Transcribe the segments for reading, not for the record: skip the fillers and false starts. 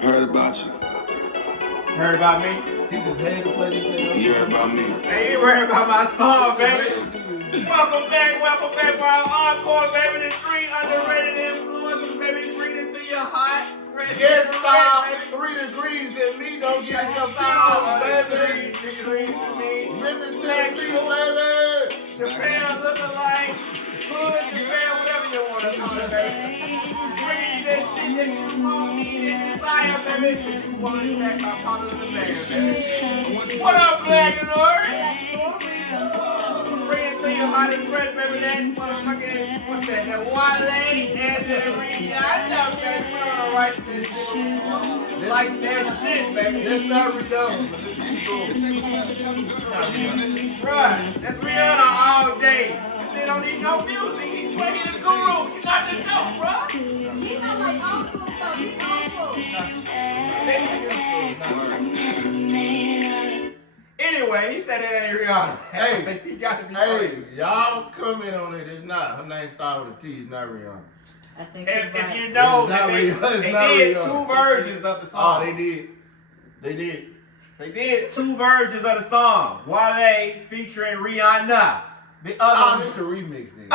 Heard about you. Heard about me? He just had to play this thing. You heard about me. Hey, you heard about my song, baby. Welcome back for our encore, baby. The 3 underrated influencers, baby. Bring it to your hot, fresh. Yes, stop. 3 degrees in me. Don't get confused, baby. 3 degrees in me. Memphis, Tennessee, baby. Chappelle lookalike. Hood Chappelle, whatever you want to call it, baby. Bring you that shit that you want, need, and desire, baby. Because you want it back by popular demand, baby. What up, Black and Orange? Bring it to your hot and fresh, baby. That motherfucking, what's that? That Wale, and that Rihanna, baby. We on the right shit. Like that shit, baby. That's not redone. Right. That's Rihanna all day. They don't need no music. He's playing the guru. You got to know, bro. He not like uncle stuff. He uncle. Anyway, he said it ain't Rihanna. Hey, he got to be hey, crazy. y'all comment on it. It's not. Her name starts with a T. It's not Rihanna. I think If right. you know, It's not they Rihanna. did 2 versions of the Oh, song. they did. They did. They did 2 versions of the song. Wale featuring Rihanna. The Oh, other this the remix then.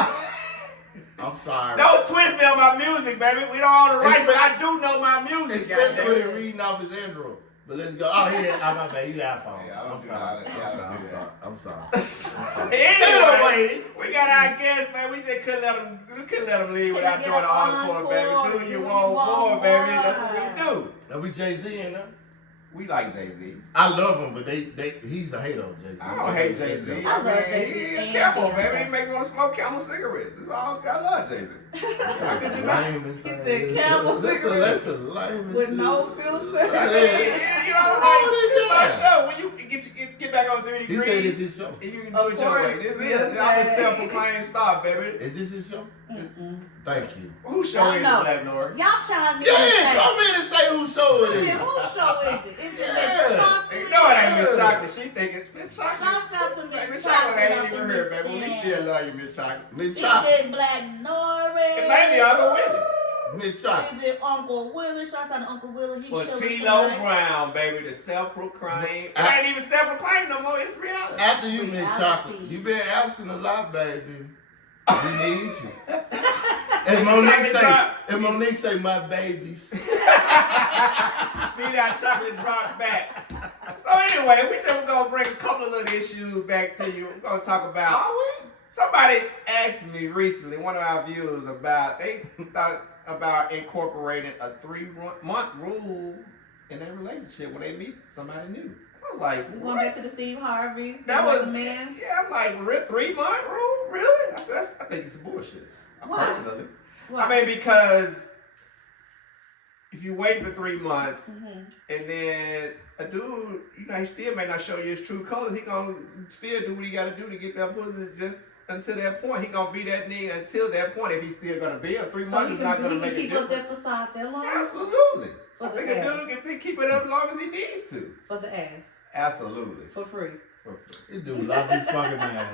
I'm sorry. Don't twist me on my music, baby. We don't own the rights, but I do know my music. Especially when goddamn. they're reading off his Android. But let's go. Oh, yeah. Oh, my bad. You got phone. Yeah, I don't I'm do sorry. that. I'm sorry. Anyway, we got our guest, man. We just couldn't let him leave without doing an encore, baby. Do you want more, baby? That's what we do. Now we Jay-Z in there. We like Jay-Z. I love him, but he's a hater on Jay-Z. I don't hate Jay-Z. I love Jay-Z He's and Camel, Beyonce. baby. He make me want to smoke Camel cigarettes. It's all I love Jay-Z. How could you not? Lamest He thing. said Camel That's cigarettes the lamest with shit. no filter. You know, like, this my show. When you get back on 3 He degrees, said this is his show. and you can do Of it your course, way. This is. yes, I'm a sir. self-proclaimed star, baby. Is this his show? Thank you. Whose show is it, No. Black Nord? Y'all trying to Yeah, come in and say whose show it is. whose show is it? Is it Yeah. Miss Chocolate? No, it ain't Miss Chocolate. She think it's Miss Chocolate. Shouts out to Miss Miss Chocolate Chocolate ain't up even in heard, this baby. We stand. still love you, Miss Chocolate. Miss Is Chocolate. it Black Norris? It might be Uncle Willie. Miss Chocolate. Is it Uncle Willie? Shouts out to Uncle Willie. He Or chilling T-Lo tonight. Brown, baby, the self-proclaimed. It ain't even self-proclaimed no more. It's reality. After you, Miss Reality. Chocolate, you been absent a lot, baby. We need you. And Monique say, my babies. Need that chocolate drop back. So anyway, we just gonna bring a couple of little issues back to you. We're gonna talk about. Somebody asked me recently, one of our viewers, they thought about incorporating a 3-month rule in their relationship when they meet somebody new. I was like, We going back to the Steve Harvey. That was man. Yeah, I'm like, 3-month rule? Really? I said, I think it's bullshit. Why? Personally. Why? I mean, because if you wait for 3 months and then a dude, he still may not show you his true colors. He gonna still do what he gotta do to get that pussy just until that point. He gonna be that nigga until that point if he's still gonna be. 3 months is not gonna make a keep up that difference. facade that long? Absolutely. For I the think a ass. dude can keep it up as long as he needs to. For the ass. Absolutely. For free. This dude lost his fucking mind.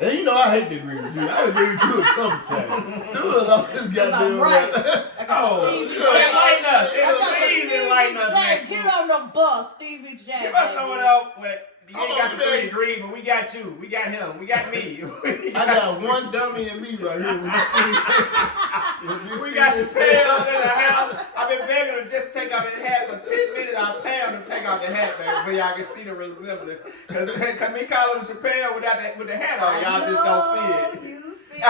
And you know I hate to agree with you. I agree with you a couple times. Dude lost his goddamn right. mind. Enlighten us. Please enlighten us next Get week. on the bus, Stevie J. Give us someone else with. You Hold ain't got on, the 3 man. degrees, but we got you. We got him. We got me. I got one dummy in me right here. When you see We got Chappelle in the house. I've been begging him to just take off his hat for 10 minutes. I pay him to take off the hat, man, so y'all can see the resemblance. Because me calling him Chappelle with the hat on, y'all just don't see it. You see it.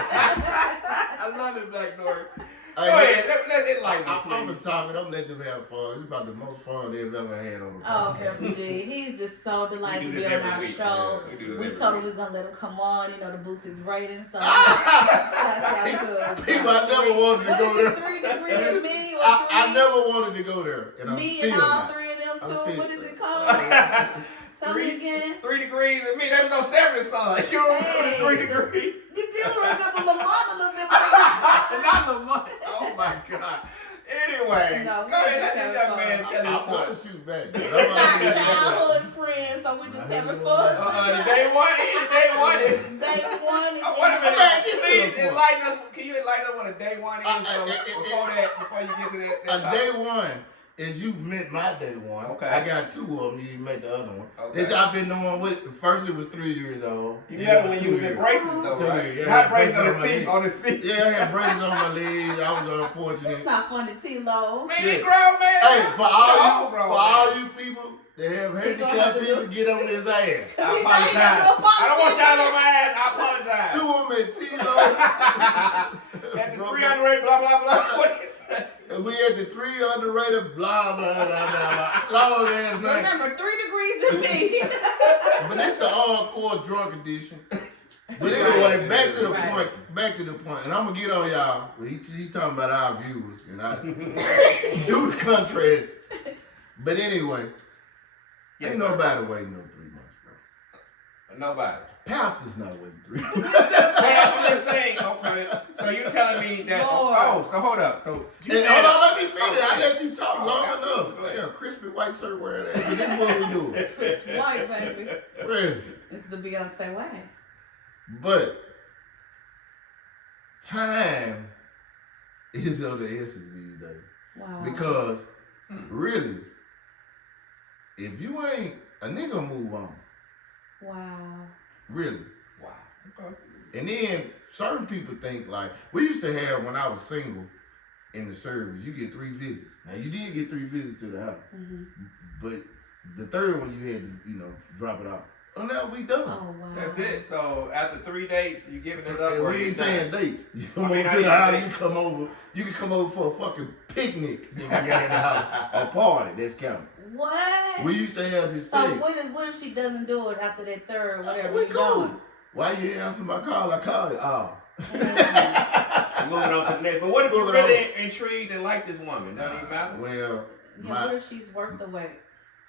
I love it, Black Nord. Go ahead, let it lighten up, I'm please. talking. I'm letting them have fun. It's about the most fun they've ever had on the Oh, podcast. Pepper G. He's just so delighted We to do be this on every our week. show. Yeah, we do this We every told him week. we was going to let him come on, to boost his rating. So, People I never wanted to go what is there. it, 3 degrees me or I 3? never wanted to go there. And I'm Me still and all not. 3 of them I'm too. still- What is it called? Tell me again. 3 degrees and me. That was on Severance song. You don't Hey, 3 degrees. You do resemble Lamont a little bit. Not Lamont. Oh my God. Anyway, No, go ahead. Let this young man tell his I'm going point. to shoot back. This is our childhood friends, so we're just having fun. The day one, the day one is. Day one is Wait a minute. Please enlighten us? Can you enlighten us what a day one is? Before you get to that A day one is you've met my day one. Okay. I got 2 of them. You met the other one. Okay. That I've been knowing with. First it was 3 years old. You had when you was in braces though, right? Not braces on the teeth, on the feet. Yeah, I had braces on my legs. I was It's unfortunate. not funny, T-Lo. Man, you grown man. Hey, for grown all man. you people that have handicapped people, get on his ass. I apologize. I don't want y'all on my ass. I apologize. Sue him at T-Lo. At the 300 blah blah blah. What is that? And we had the 3 underrated blah blah blah blah blah. Long ass name. Remember, 3 degrees in me. But it's the Encore drunk edition. But anyway, back to the point. Back to the point. And I'm gonna get on y'all. He's talking about our viewers, and I do the contrast. But anyway, Yes, ain't sir. nobody waiting no 3 months, bro. Nobody. Pastor's not waiting 3 months. Well, I'm just saying. Okay. So you telling me that? Lord. Oh, so hold up. So you And said hold on, let me finish. Okay. I let you talk long absolutely. enough. Yeah, crispy white shirt wearing that. But this is what we do. It's white, baby. Really. It's the Beyonce way. But time is of the essence these days. Wow. Because really, if you ain't a nigga move on. Wow. Really. Wow. Okay. And then certain people think like we used to have when I was single in the service, you get 3 visits. Now you did get 3 visits to the house. Mm-hmm. But the third one you had to, drop it off. Oh, now we done. Oh, wow. That's it. So after 3 dates, you giving it up. And or we you ain't not? saying dates. You come I mean, over I to the mean house, dates. you come over. You can come over for a fucking picnic. A party. That's counting. What? We used to have this So thing. what if she doesn't do it after that third, whatever We you cool. doing? Why you didn't answer my call? I called you. Oh. Moving on to the next. But what if you're Moving really intrigued and like this woman? Doesn't even matter. Well, Yeah, what if she's worth the wait?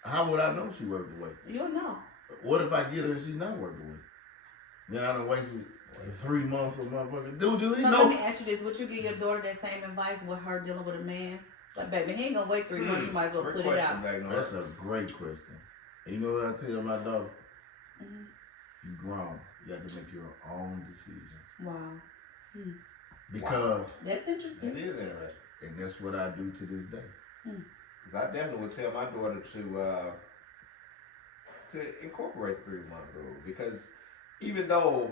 how would I know she worked away? You'll know. What if I get her and she's not working away? Then I done wasted 3 months of motherfucker. Dude, do he So know? let me ask you this. Would you give your daughter that same advice with her dealing with a man? Like, baby, he ain't gonna wait 3 months. You might as well Great put it question, out. Back That's a great question. And you know what I tell my daughter? Mhm. You grown. You have to make your own decisions. Wow. Because, That's That interesting. is interesting. and that's what I do to this day. Because I definitely would tell my daughter to incorporate the 3-month rule. Because even though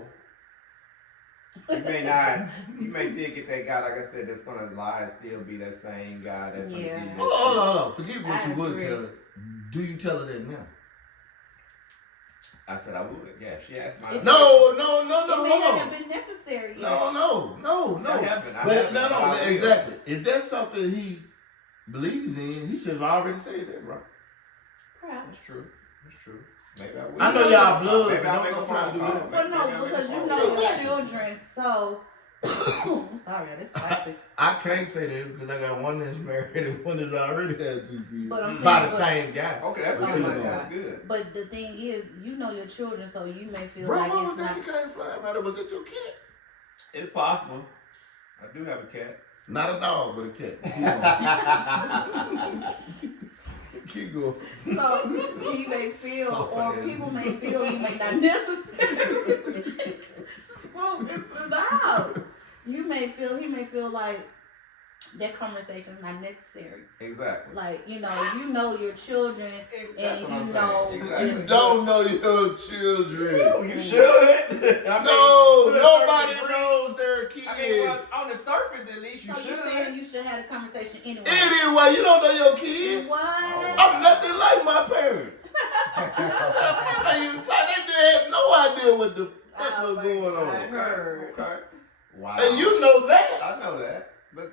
you may still get that guy, like I said, that's gonna lie and still be that same guy that's gonna Yeah. be that Hold on. Forget what I you would agree. tell her. Do you tell her that now? I said I would. Yeah, if she asked my If- No, It may hold not on. have been necessary yet. No. I haven't. But I no, will. exactly. If that's something he believes in, he should have already said that, bro. Perhaps. That's true. Maybe I will. I know y'all blood, Maybe but I'll don't make a go try to phone do call. that. Well, no, Maybe I'll make a because you phone know call. your children, so. I'm sorry, that's spicy. I can't say that because I got one that's married and one that's already had 2 kids. But I'm By the saying, same guy. Okay, that's Oh good. my That's God. good. But the thing is, you know your children, so you may feel Bro, like mama, it's not. daddy can't fly. Matter, was it your cat? It's possible. I do have a cat. Not a dog, but a cat. Keep going. So he may feel, So or funny. people may feel you may not necessarily. Spook, it's in the house. He may feel like that conversation's not necessary. Exactly. Like, you know your children, That's and what I'm you saying. know. Exactly. You don't know your children. Oh, you should. No, to a nobody certain degree. knows their kids. I mean, well, on the surface, at least you So should. you're saying you should have a conversation anyway. Anyway, you don't know your kids. What? I'm nothing like my parents. They had no idea what the fuck was going I on. heard. Okay. Wow. And you know that. I know that, but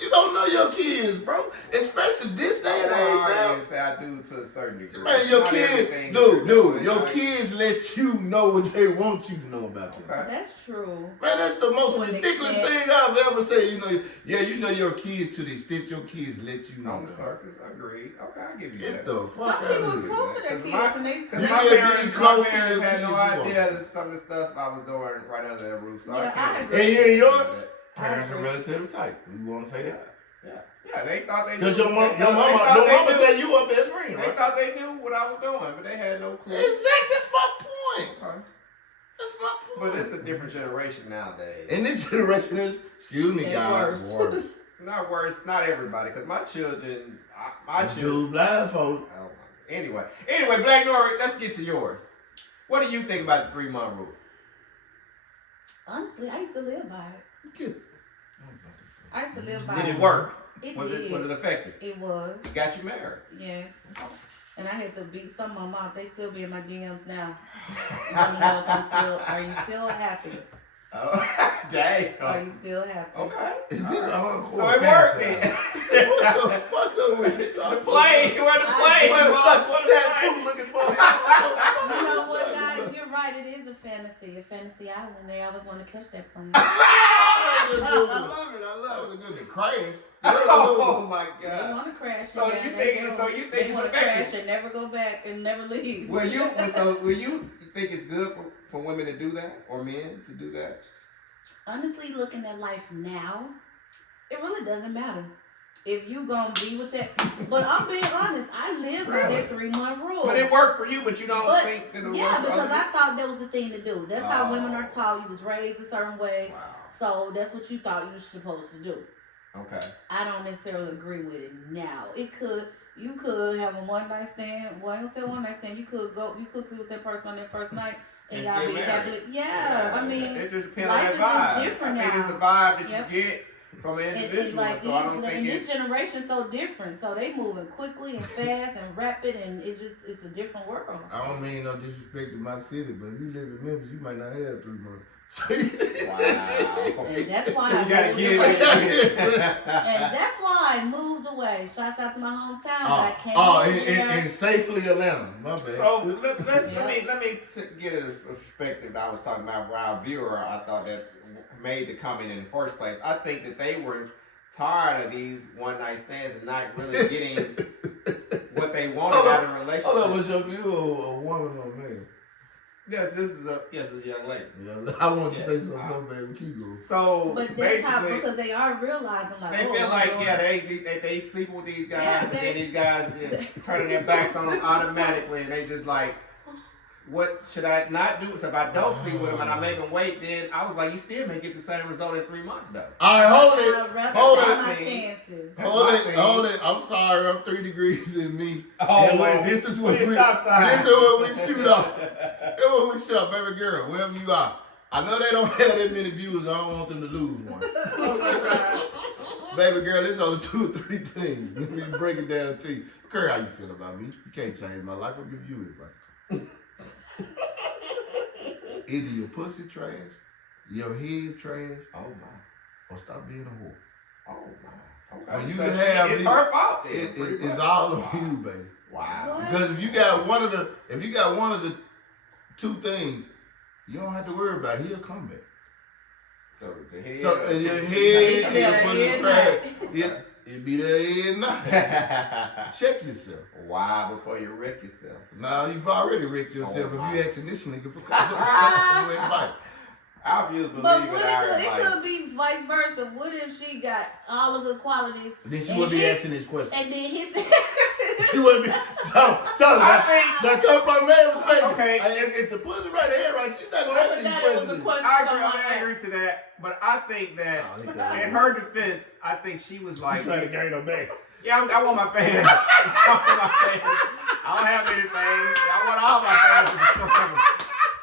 You don't know your kids, bro. Especially this day and age I now. didn't say I do to a certain degree. Man, your Not everything kids, you know, your like- kids let you know what they want you to know about them. Okay. That's true. Man, that's the most To an ridiculous extent. thing I've ever said. You know your kids to the extent your kids let you know. On the them. surface, agreed. Okay, I give you Get that. the Some fuck out people of are here. close to their Cause kids, my- and they. Because You my can't be parents, close my to parents your had kids no you want. idea that some of the stuff I was doing right under their roof. So Yeah, I I can't. agree. And you and your I parents are agree. relatively tight. You want to say that? Yeah, they thought they knew. Because your mama they thought they said you her best friend, They right? thought they knew what I was doing, but they had no clue. Exactly, that's my point. Okay. That's my point. But it's a different generation nowadays. And this generation is, excuse me, They're guys, worse. Not worse, not everybody, because my children, Dude, blindfold. Oh my. Anyway, Black Nori, let's get to yours. What do you think about the 3-month rule? Honestly, I used to live by it. I used to live by it. Did it work? Was it effective? It was. It got you married. Yes. And I had to beat some of them out. They still be in my DMs now. Let me know if are you still happy? Oh, dang. Are you still happy? Okay. Is this a hardcore So it worked then. What the fuck are we The plane, you want to play. Tattoo looking for You know what, guys? You're right. It is a fantasy island. They always want to catch that plane. I love it. That was a good crash. Oh my They God. want to crash. So and you they think do. so you think They it's want to effective? crash and never go back and never leave. Will you think it's good for women to do that or men to do that? Honestly, looking at life now, it really doesn't matter if you gonna be with that. But I'm being honest, I live by that 3-month rule. But it worked for you, but you don't think that it worked for because I others? thought that was the thing to do. That's how women are taught. You was raised a certain way, Wow. so that's what you thought you were supposed to do. Okay. I don't necessarily agree with it now. You could have a one-night stand. Well, I don't say one-night stand. You could sleep with that person on that first night. And y'all still be married. happily, I mean, it just depends on life that is vibe. just different I think now. it's the vibe that Yep. you get from an individual. like So I don't think this generation so different. So they moving quickly and fast and rapid, and it's a different world. I don't mean no disrespect to my city, but if you live in Memphis, you might not have 3 months. Wow. And that's why So you gotta moved get away. it. And that's why I moved away. Shouts out to my hometown. I came and safely Atlanta. My bad. So let me get a perspective that I was talking about for our viewer. I thought that made the comment in the first place. I think that they were tired of these one-night stands and not really getting what they wanted out of a relationship. Hold on, was your view a woman or man? Yes, this is a young lady. Yeah, I wanted to say something so bad. We keep going. So but that's how, basically, because they are realizing like they feel like they sleep with these guys, and then these guys turning their backs on them automatically, and they just like, what should I not do? So if I don't sleep with them and I make them wait, then I was like, you still may get the same result in 3 months though. All right, hold it. I'm sorry, I'm 3 degrees in me. This is what we shoot off. This is what we shoot off, baby girl, wherever you are. I know they don't have that many viewers. I don't want them to lose one. Baby girl, there's only 2 or 3 things. Let me break it down to you. Curry, how you feel about me? You can't change my life. I'll give you advice. Either your pussy trash, your head trash, or stop being a whore. Oh my. Okay. So you So can have it's her fault then. It's all on you, baby. Wow. Because if you got one of the 2 things, you don't have to worry about it. He'll come back. So the head. So your head, your pussy trash, it'll be there in night. Check yourself. Wow, before you wreck yourself. Now you've already wrecked yourself if you asking this nigga for advice. Our viewers believe But in what our it advice. could be vice versa. What if she got all of the qualities? Then she wouldn't be asking this question. And then his She wouldn't be. Tell her. That come from a man's perspective. Okay. If the pussy right, the head right, she's not gonna ask these questions. I agree to that, but I think that in her defense, I think she was like, You trying to gain her back. yeah, I want my fans. I don't have many fans. I want all my fans to subscribe.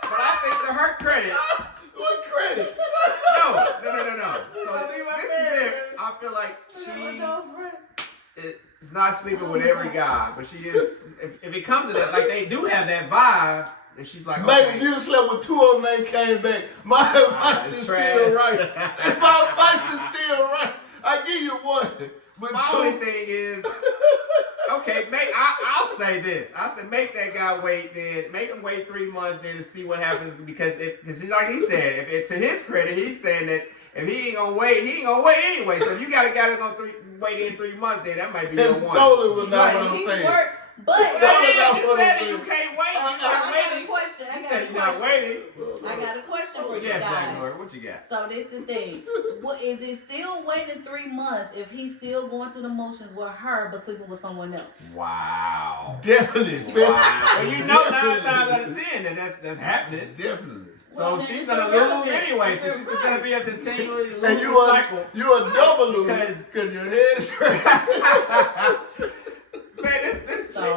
But I think to her credit, What credit? no. So this is it. I feel like she is not sleeping with every guy, but she is. If it comes to that, like they do have that vibe, and she's like, Baby, okay. if you slept with 2 of them, they came back. My advice it's is trash. still right. If my advice is still right, I give you 1. But My 2. only thing is, okay, I'll say this. I said make that guy wait then. Make him wait 3 months then to see what happens because like he said, if to his credit, he's saying that if he ain't gonna wait, he ain't gonna wait anyway. So if you got a guy that's gonna wait in 3 months, then that might be That's your one. totally not what I'm saying. But You Totally said not what I'm that you saying. can't wait. I You're got not a waiting. question. You said you're not waiting. I got a question for you Yes, Black guys. Lord, what you got? So this the thing. What is it still waiting 3 months if he's still going through the motions with her but sleeping with someone else? Wow. Definitely. Wow. And you know 9 times out of 10 that that's happening. Definitely. So Well, she's it's gonna irrelevant. lose anyway. It's So she's just gonna be a continually And losing cycle. you a double loser because your head is right.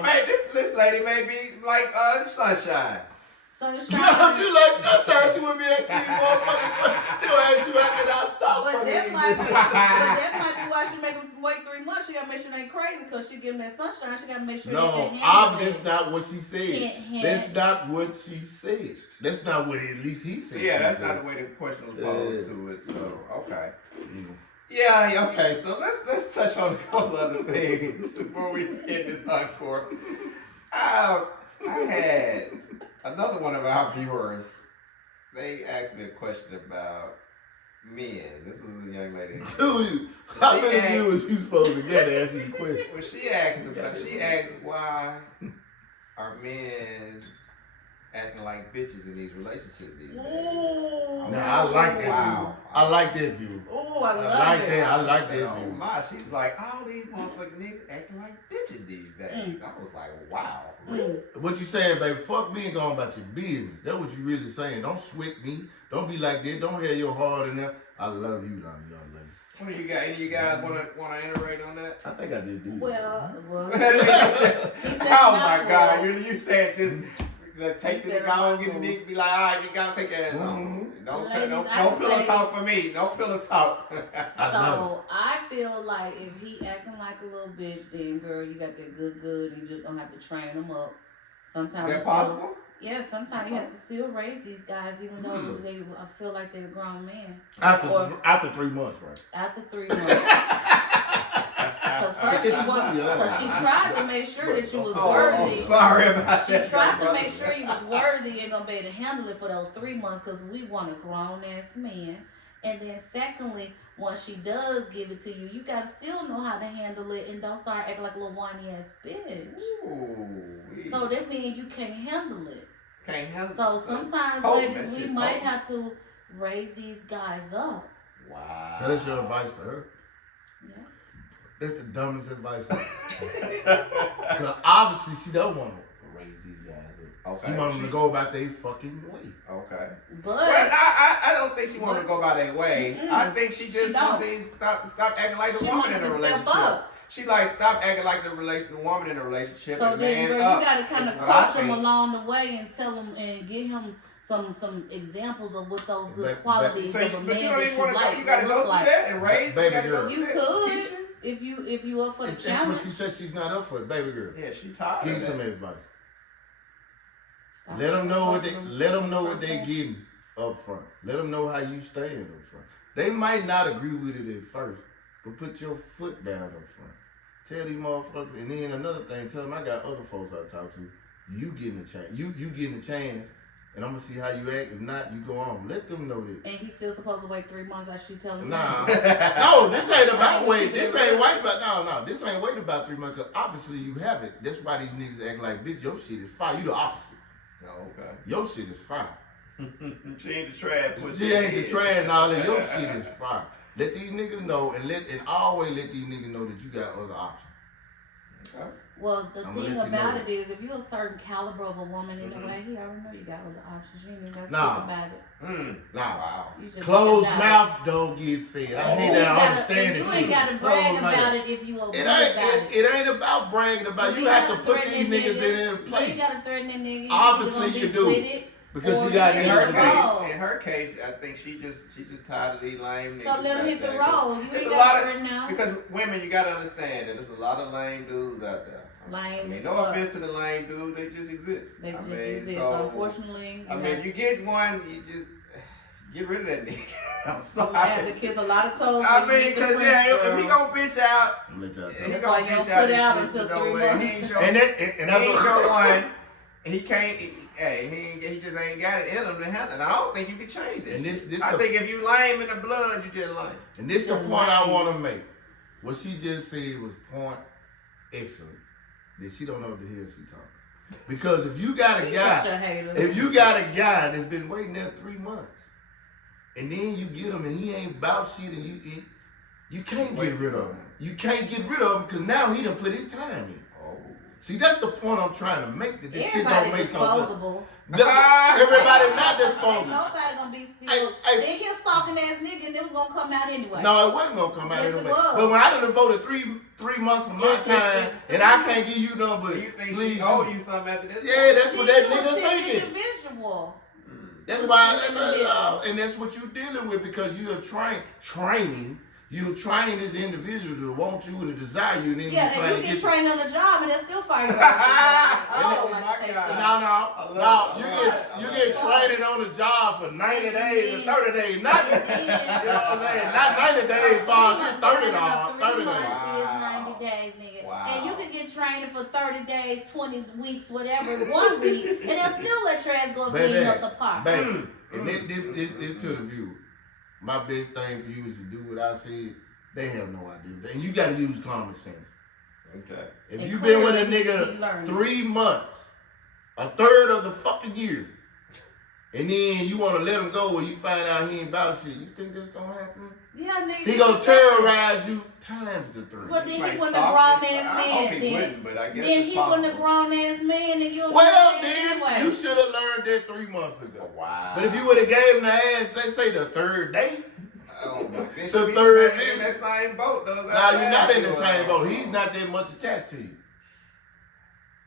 Man, this lady may be like Sunshine. Sunshine. No, she like Sunshine. She wouldn't be asking you motherfuckers. She would ask you after I stop. But that might be why she make him wait 3 months. She gotta make sure they ain't crazy because she give him that sunshine. She gotta make sure they No, can handle that's it. not what she said. That's not what she said. That's not what at least he said. Yeah, that's not the way the question was posed to it. So okay. Mm. Yeah, okay. So let's touch on a couple other things before we end this encore. I had another one of our viewers. They asked me a question about men. This was a young lady. Dude, how many viewers you supposed to get to ask you a question? Well, she asked why are men acting like bitches in these relationships these days. Ooh. Nah, I like that view. I like that view. Oh, I love like it. that. I like said, that oh view. my, she's like, all these motherfucking niggas acting like bitches these days. I was like, wow. Really? What you saying, baby? Fuck me and go about your business. That's what you really saying. Don't sweat me. Don't be like that. Don't have your heart in there. I love you, young lady. What do you got? Any of you guys wanna iterate on that? I think I just did. Well, Oh my God, you said just take the nigga out and get the dick and be like, all right, you gotta take your ass on. Don't pillow talk for me. Don't pillow talk. So I feel like if he acting like a little bitch, then girl, you got that good, and you just gonna have to train him up. Sometimes Is that possible? Yeah, sometimes you have to still raise these guys, even though I feel like they're grown men. After 3 months, right? After 3 months. Because first she tried to make sure that you was worthy. Sorry about that. She tried to make sure you was worthy and gonna be able to handle it for those 3 months because we want a grown ass man. And then secondly, once she does give it to you, you gotta still know how to handle it and don't start acting like a little whiny ass bitch. Ooh, So that means you can't handle it. Can't handle it. So sometimes, ladies, we might have to raise these guys up. Wow. So that's your advice to her? Yeah. That's the dumbest advice ever. Because obviously she don't want to raise these guys up. Okay. She want them to go about their fucking way. Okay. But I don't think she want to go by their way. I think she just want things stop acting like the woman in a relationship. She like stop acting like the woman in a relationship. So then, girl, you gotta kind of coach him along the way and tell him and give him some examples of what those good qualities of a man that you like. You gotta go through that and raise. Baby girl. You could if you up for the challenge. That's what she said. She's not up for it, baby girl. Yeah, she tired. Give some advice. Let them know what they getting up front. Let them know how you stand up front. They might not agree with it at first, but put your foot down up front. Tell these motherfuckers, and then another thing, tell them I got other folks I talk to. You getting a chance. You getting a chance, and I'm gonna see how you act. If not, you go on. Let them know that. And he's still supposed to wait 3 months after you tell him. Nah, no, this ain't about wait. This ain't wait about no. This ain't waiting about 3 months. Cause obviously you have it. That's why these niggas act like bitch. Your shit is fire. You the opposite. Oh, okay. Your shit is fire. She ain't the trash. She ain't the trash and all that. Your shit is fire. Let these niggas know and always let these niggas know that you got other options. Okay. Well, the thing about it is, if you're a certain caliber of a woman anyway, he already know you got other options. You ain't even got to think about it. Nah. Wow. Closed mouth don't get fed. I hate that. I understand it. You ain't got to brag about it if you okay about it. It ain't about bragging about it. You have to put these niggas in their place. You got to threaten that nigga. Obviously you do. Because you got in her case, I think she just tired of these lame niggas. So let her hit the road. You ain't got to now. Because women, you gotta understand that there's a lot of lame dudes out there. Lame. No offense to the lame dudes, they just exist. They just exist. So unfortunately, if you get one, you just get rid of that nigga. I'm sorry. You have to kiss a lot of toes. I mean, because if he gonna bitch out, he gonna bitch out until 3 months. He ain't show one. He can't. Hey, he just ain't got it in him to handle. And I don't think you can change this. I think if you lame in the blood, you just lame. And this the point I want to make. What she just said was point excellent. That she don't know what the hell she talking. Because if you got a guy, that's been waiting there 3 months, and then you get him and he ain't about shit, and you can't get rid of him. You can't get rid of him because now he done put his time in. See, that's the point I'm trying to make. That this shit don't Everybody make no sense. disposable. Everybody not Ain't disposable. nobody gonna be still. Then he'll stalking ass nigga and it was gonna come out anyway. No, it wasn't gonna come out Yes, it anyway. was. But when I done devoted three months of my time, and I can't give you nothing So but you think please. she owe you something after this? Yeah, that's See, what that you a nigga sick thinking. individual. That's why, and that's what you're dealing with because you're training. You train this individual to want you and to desire you, and then Yeah, you and you get trained on the job and they'll still fire you. Oh my God. You get training on the job for 90 days and 30 days, nothing. You know what I'm saying? Not 90 days, far as 30 dollars, 30 days. Is 90 days, nigga. Wow. And you can get trained for 30 days, 20 weeks, whatever, 1 week, and they'll still let your ass go Baby, clean up the park. baby, and this to the view. My best thing for you is to do what I said. They have no idea. And you got to use common sense. Okay. If And you've been with a clearly he nigga learned. 3 months, a third of the fucking year, and then you want to let him go and you find out he ain't about shit, you think that's going to happen? Yeah, nigga. He gonna terrorize you times the 3. But then Like he wasn't a grown stalking. ass I hope man. he Then, wouldn't, but I guess then it's he wasn't a possible. grown ass man, and you'll Well, know then anyway. you should have learned that 3 months ago. Wow. But if you would have gave him the ass, say the third day, Oh my goodness. The third in nigga. that same boat. Those now you're not in the same boat. He's not that much attached to you.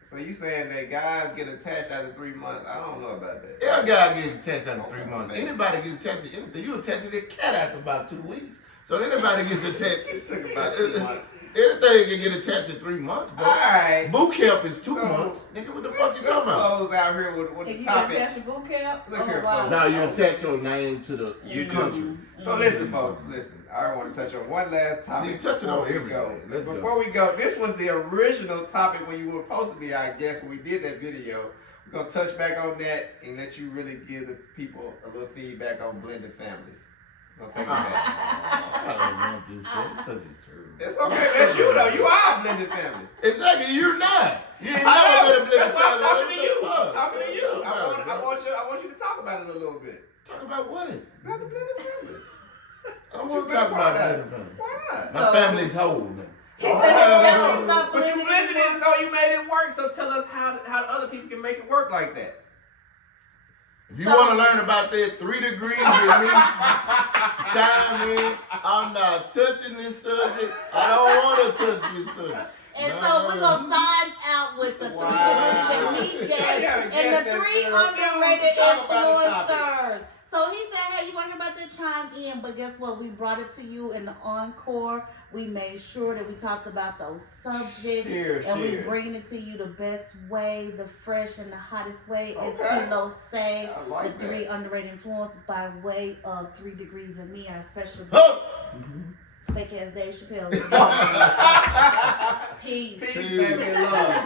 So you saying that guys get attached after 3 months? I don't know about that. Every guy gets attached after 3 months. Anybody gets attached to anything. You attached to that cat after about 2 weeks. So anybody gets attached. It took about 2 months. Anything can get attached in 3 months, bro. Alright. Boot camp is 2 So, months. Nigga, what the fuck Let's you talking about? close out here with And the you topic. attach your boot camp? Look Oh, here, wow. folks. Now you attach your name to the You do. country. So listen, folks, listen. I want to touch on one last topic. You touch it on before we everything. go. Let's go. Before we go, this was the original topic when you were supposed to be our guest when we did that video. We're going to touch back on that and let you really give the people a little feedback on blended families. We're going to take it back. I don't want this. That's such a turd. It's okay. That's you, though. You are a blended family. Exactly, you're not. You ain't I never know. been a blended That's why I'm family. talking to you. What the I'm fuck? talking to you. What I you talking about, want you to talk about it a little bit. Talk about what? About the blended families. I don't want to talk about blended family. Why not? My family's whole now. He said his family's not But you blended blended it, anymore. so you made it work. So tell us how other people can make it work like that. If you want to learn about that 3 degrees with me, chime in. I'm not touching this subject. I don't want to touch this subject. And so we're going to sign out with the 3 degrees that we gave and the 3 underrated Talk about the topic. influencers. So he said, hey, you want to hear about that? Chime in. But guess what? We brought it to you in the Encore. We made sure that we talked about those subjects. Cheers, and we cheers. bringing it to you the best way, the fresh and the hottest way. Okay. As Tilo say, I like the 3 that. underrated influence by way of 3 degrees of me, our special Huh. fake ass Dave Chappelle. Peace. Peace, baby, love.